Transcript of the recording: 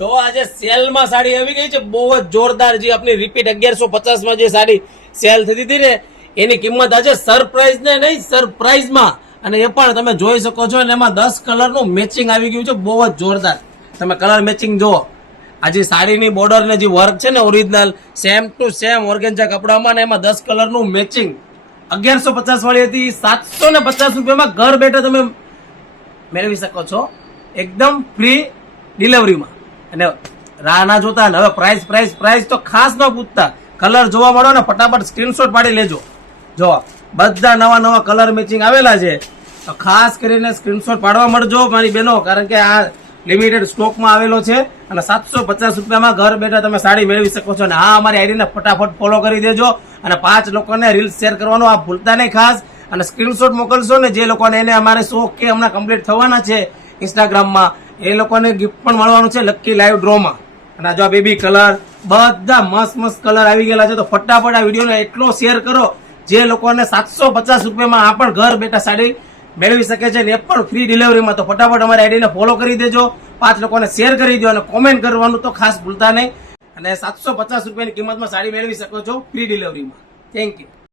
જો આજે સેલમાં સાડી આવી ગઈ છે બહુ જ જોરદાર, જે આપણી રિપીટ 1150 માં જે સાડી સેલ થતી હતી ને એની કિંમત આજે સરપ્રાઈઝ ને નહીં સરપ્રાઈઝમાં, અને એ પણ તમે જોઈ શકો છો. અને એમાં 10 કલરનું મેચિંગ આવી ગયું છે, બહુ જ જોરદાર. તમે કલર મેચિંગ જુઓ. આજે સાડીની બોર્ડર ને જે વર્ક છે ને original same to same organza કપડામાં, ને એમાં 10 કલરનું મેચિંગ 1150 વાળી હતી, 750 રૂપિયામાં ઘર બેઠા તમે મેળવી શકો છો એકદમ ફ્રી ડિલિવરીમાં. અને રાહ ના જોતા ને હવે પ્રાઇસ તો ખાસ ન પૂછતા, કલર જોવા મળો ને ફટાફટ સ્ક્રીનશોટ પાડી લેજો. જો બધા નવા કલર મેચિંગ આવેલા છે, તો ખાસ કરીને સ્ક્રીનશોટ પાડવા મળજો મારી બહેનો, કારણ કે આ લિમિટેડ સ્ટોકમાં આવેલો છે. અને 750 રૂપિયામાં ઘર બેઠા તમે સાડી મેળવી શકો છો. અને હા, અમારી આઈડીને ફટાફટ ફોલો કરી દેજો, અને 5 લોકોને રીલ્સ શેર કરવાનું આ ભૂલતા નહીં ખાસ. અને સ્ક્રીનશોટ મોકલશો ને જે લોકોને, એને અમારે 100K હમણાં કમ્પ્લીટ થવાના છે ઇન્સ્ટાગ્રામમાં, એ લોકોને ગિફ્ટ પણ મળવાનું છે લકી લાઈવ ડ્રોમાં. અને જો બેબી કલર બધા મસ્ત કલર આવી ગયેલા છે, તો ફટાફટ આ વિડીયોને એટલો શેર કરો જે લોકોને 750 રૂપિયામાં આ પણ ઘર બેઠા સાડી મેળવી શકે છે, ને એ પણ ફ્રી ડિલિવરીમાં. તો ફટાફટ અમારી આઈડીને ફોલો કરી દેજો, 5 લોકોને શેર કરી દો, અને કોમેન્ટ કરવાનું તો ખાસ ભૂલતા નહીં. અને 750 રૂપિયાની કિંમતમાં સાડી મેળવી શકો છો ફ્રી ડિલિવરીમાં. Thank you.